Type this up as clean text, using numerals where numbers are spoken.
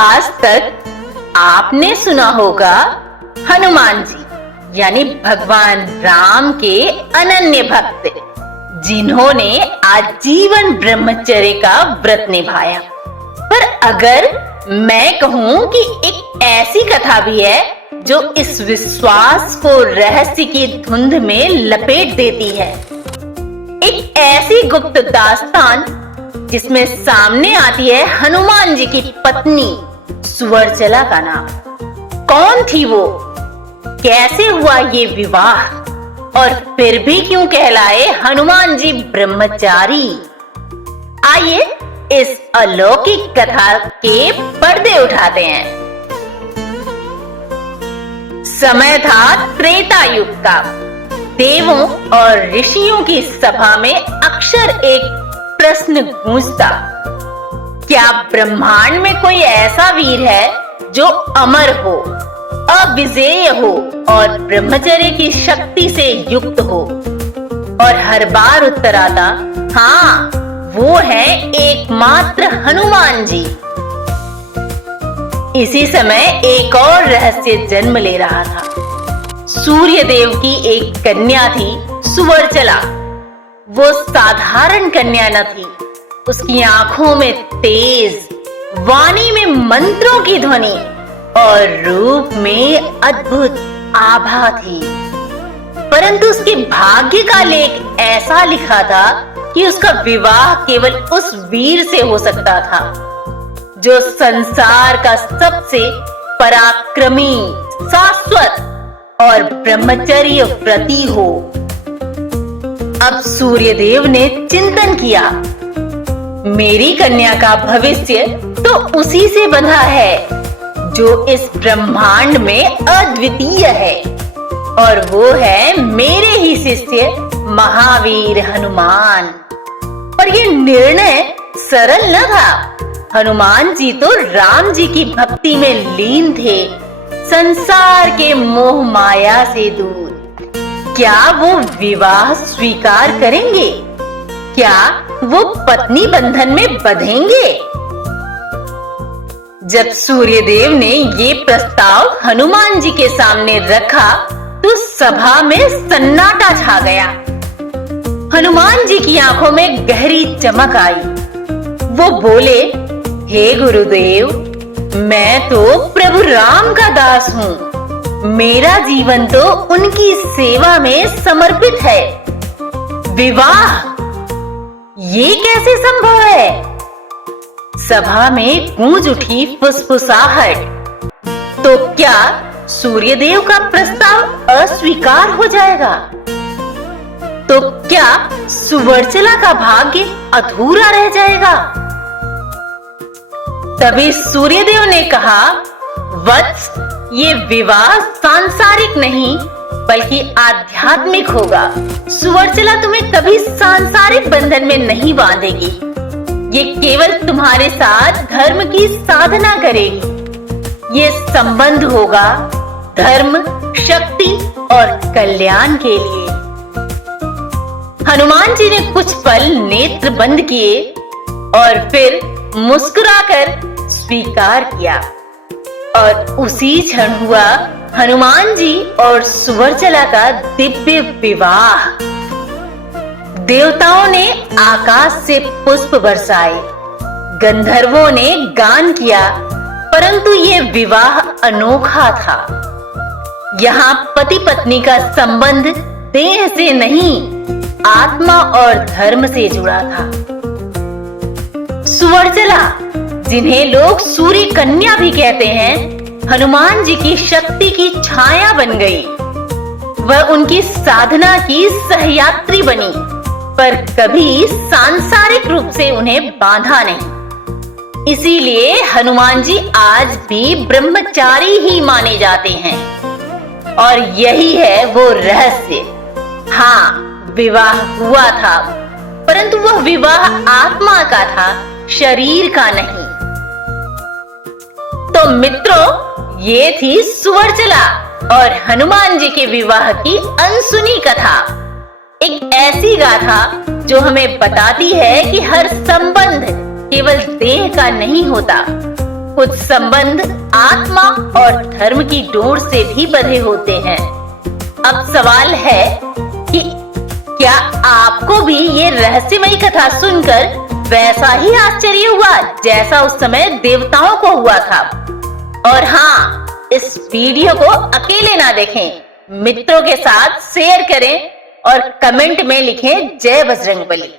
आज तक आपने सुना होगा हनुमान जी यानी भगवान राम के अनन्य भक्त, जिन्होंने आजीवन ब्रह्मचर्य का व्रत निभाया। पर अगर मैं कहूं कि एक ऐसी कथा भी है जो इस विश्वास को रहस्य की धुंध में लपेट देती है, एक ऐसी गुप्त दास्तान जिसमें सामने आती है हनुमान जी की पत्नी सुवर्चला का नाम। कौन थी वो, कैसे हुआ ये विवाह, और फिर भी क्यों कहलाए हनुमान जी ब्रह्मचारी? आइए इस अलौकिक कथा के पर्दे उठाते हैं। समय था त्रेता युग का। देवों और ऋषियों की सभा में अक्सर एक प्रश्न गूंजता, क्या ब्रह्मांड में कोई ऐसा वीर है जो अमर हो, अविजेय हो और ब्रह्मचर्य की शक्ति से युक्त हो? और हर बार उत्तर आता, हाँ, वो है एकमात्र हनुमान जी। इसी समय एक और रहस्य जन्म ले रहा था। सूर्य देव की एक कन्या थी सुवर्चला। वो साधारण कन्या न थी, उसकी आंखों में तेज, वाणी में मंत्रों की ध्वनि और रूप में अद्भुत आभा थी। परंतु उसके भाग्य का लेख ऐसा लिखा था कि उसका विवाह केवल उस वीर से हो सकता था जो संसार का सबसे पराक्रमी, शाश्वत और ब्रह्मचर्य व्रती हो। अब सूर्यदेव ने चिंतन किया, मेरी कन्या का भविष्य तो उसी से बंधा है जो इस ब्रह्मांड में अद्वितीय है, और वो है मेरे ही शिष्य महावीर हनुमान। पर ये निर्णय सरल न था। हनुमान जी तो राम जी की भक्ति में लीन थे, संसार के मोह माया से दूर। क्या वो विवाह स्वीकार करेंगे? क्या वो पत्नी बंधन में बंधेंगे? जब सूर्यदेव ने ये प्रस्ताव हनुमान जी के सामने रखा तो सभा में सन्नाटा छा गया। हनुमान जी की आंखों में गहरी चमक आई। वो बोले, हे गुरुदेव, मैं तो प्रभु राम का दास हूँ। मेरा जीवन तो उनकी सेवा में समर्पित है। विवाह ये कैसे संभव है? सभा में गूंज उठी फुसफुसाहट। तो क्या सूर्यदेव का प्रस्ताव अस्वीकार हो जाएगा? तो क्या सुवर्चला का भाग्य अधूरा रह जाएगा? तभी सूर्यदेव ने कहा, वत्स, ये विवाह सांसारिक नहीं बल्कि आध्यात्मिक होगा। सुवर्चला तुम्हें कभी सांसारिक बंधन में नहीं बांधेगी। ये केवल तुम्हारे साथ धर्म की साधना करेगी। ये संबंध होगा धर्म, शक्ति और कल्याण के लिए। हनुमान जी ने कुछ पल नेत्र बंद किए और फिर मुस्कुराकर स्वीकार किया, और उसी क्षण हुआ हनुमान जी और सुवर्चला का दिव्य विवाह। देवताओं ने आकाश से पुष्प बरसाए, गंधर्वों ने गान किया, परंतु ये विवाह अनोखा था। यहाँ पति पत्नी का संबंध देह से नहीं, आत्मा और धर्म से जुड़ा था। सुवर्चला, जिन्हें लोग सूर्य कन्या भी कहते हैं, हनुमान जी की शक्ति की छाया बन गई। वह उनकी साधना की सहयात्री बनी, पर कभी सांसारिक रूप से उन्हें बांधा नहीं। इसीलिए हनुमान जी आज भी ब्रह्मचारी ही माने जाते हैं। और यही है वो रहस्य। हाँ, विवाह हुआ था, परंतु वह विवाह आत्मा का था, शरीर का नहीं। तो मित्रों, ये थी सुवर्चला और हनुमान जी के विवाह की अनसुनी कथा। एक ऐसी गाथा जो हमें बताती है कि हर संबंध केवल देह का नहीं होता, कुछ संबंध आत्मा और धर्म की डोर से भी बंधे होते हैं। अब सवाल है कि क्या आपको भी ये रहस्यमयी कथा सुनकर वैसा ही आश्चर्य हुआ जैसा उस समय देवताओं को हुआ था? और हाँ, इस वीडियो को अकेले ना देखें, मित्रों के साथ शेयर करें और कमेंट में लिखें जय बजरंगबली।